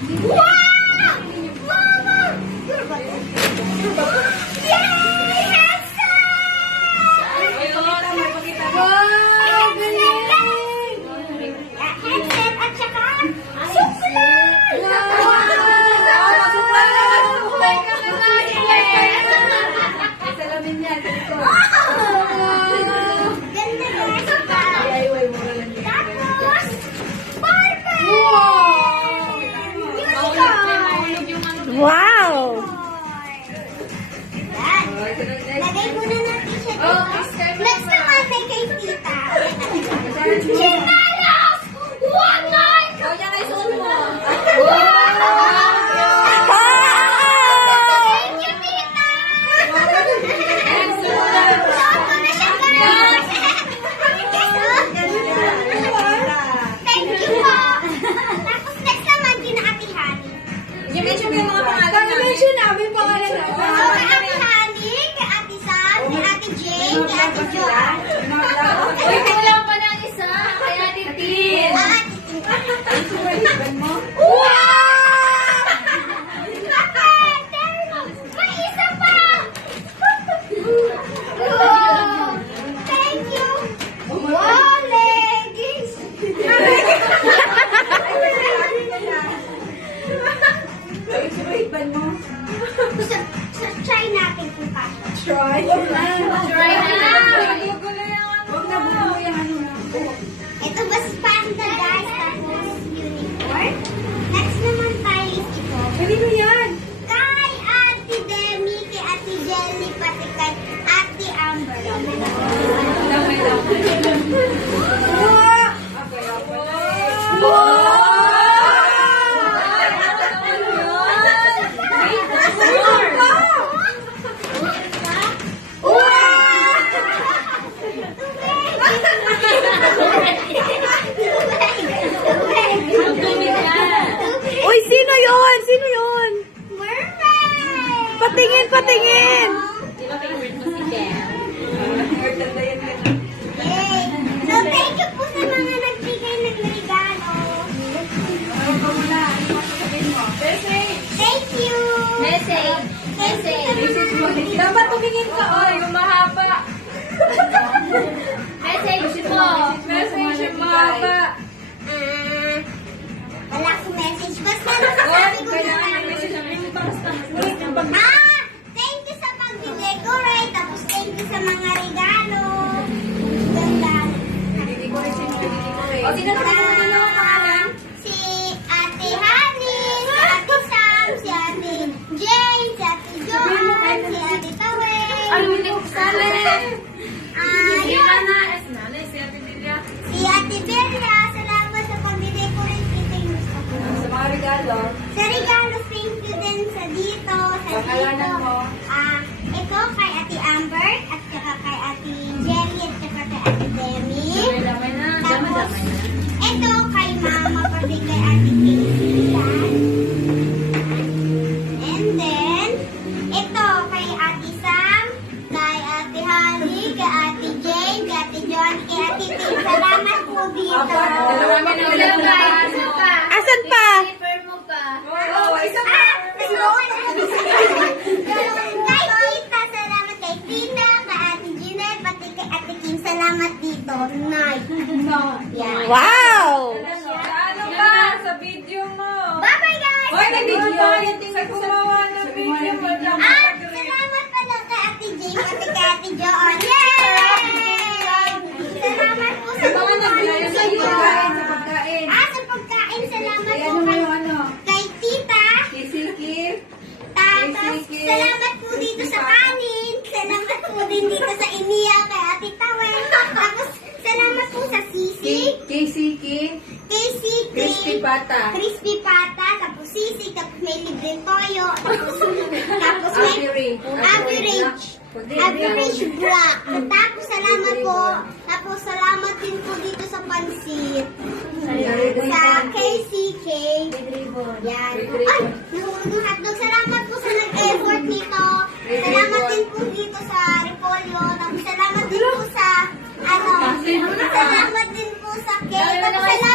Wow! Mama! Yay! Headset! Wow! Galing! Headset at saka suklay! Salamin niya. Ganda guys! Tapos, perfect! Unicorn! Wow! Yan. Lagay muna natin siya dito. Next naman ay kay tita. Chinelas! One night! Thank you, tita! Soto na siya, guys! Thank you po! Tapos next naman, kinaatihan. I-mention mo yung mga pangalan namin. I-mention namin pangalan namin. So, kay Ate Honey, kay Ate Sam, kay Ate Jane, kay Ate Joanne. Uy, kulang pa ng isa. Kaya titin. Wow! May isa pa! Wow! Thank you! Wow, leggings! Try natin kung kasha. Try. Try na. Huwag na buo yung ano na. Ito ba panda guys? Tapos unicorn. Next naman tayo is ito. Kanino yan? Kay Ate Demi, kay Ate Jelly, pati kay Ate Amber. Uy, sino yon? Sino yon? Mermaid! Patingin, patingin! Di ba favorite mo si Jem? Yay! So, thank you po sa mga nagbigay ng regalo. Thank you! Message. Message. Dapat tumingin ka. Oy, yung mahaba. Message mo. Message yung mahaba. Wala akong message. Basta nasasabi ko na lang. Thank you sa pag-decorate. Tapos thank you sa mga regalo. Ganda. O, sino sa mga pangalan? Si Ate Honey, si Ate Sam, si Ate Jane, si Ate Joanne, si Ate Tawel. Ano yung nagsasabi? Yun. Si Ate Lilia. Si Ate Belia, salamat sa pag-decorate. Ito yung gusto ko. Sa mga regalo. Sa regalo, thank you din sa dito, sa Pangalanan dito. mo. Ito kay Ate Amber, at saka kay Ate Jelly, at saka kay Ate Demi. Damay na. Tapos, ito kay Mama, pati kay Ate Casey. Yan. And then, ito kay Ate Sam, kay Ate Honey, kay Ate Jane, kay Ate John, kay Ate Tim. Salamat po dito. Asan pa? Paper mo pa. Isa Kay Tita, salamat kay Tina, kay Ate Ginel, pati kay Ate Kim, salamat dito. Night. Yan. Wow! Ano ba? Sa video mo. Bye-bye guys! Hoy, may video. Sa gumawa ng video mo. Salamat pala kay Ate Jane, pati kay Ate Joan. Yay! Salamat po sa mga Sa sa'yo. pagkain. Sa pagkain, salamat Ayan po mo kay, yung ano. kay Tita. Kisiki. Tapos, salamat po dito sa kanin. Salamat po din dito sa Iniya kay Ate Tawel. Tapos, salamat po sa Sisi. Kisiki. Casey, Crispy pata. Crispy pata, tapos sisig, tapos may libreng toyo, tapos may average black. Tapos salamat po. Tapos salamat din po dito sa pansit. Sa KCK. Yan. Ay, nahulog ng hotdog. Salamat po sa nag-effort nito. Salamat din po dito sa Repolyo. Tapos salamat din po sa salamat din po sa cake. Tapos salamat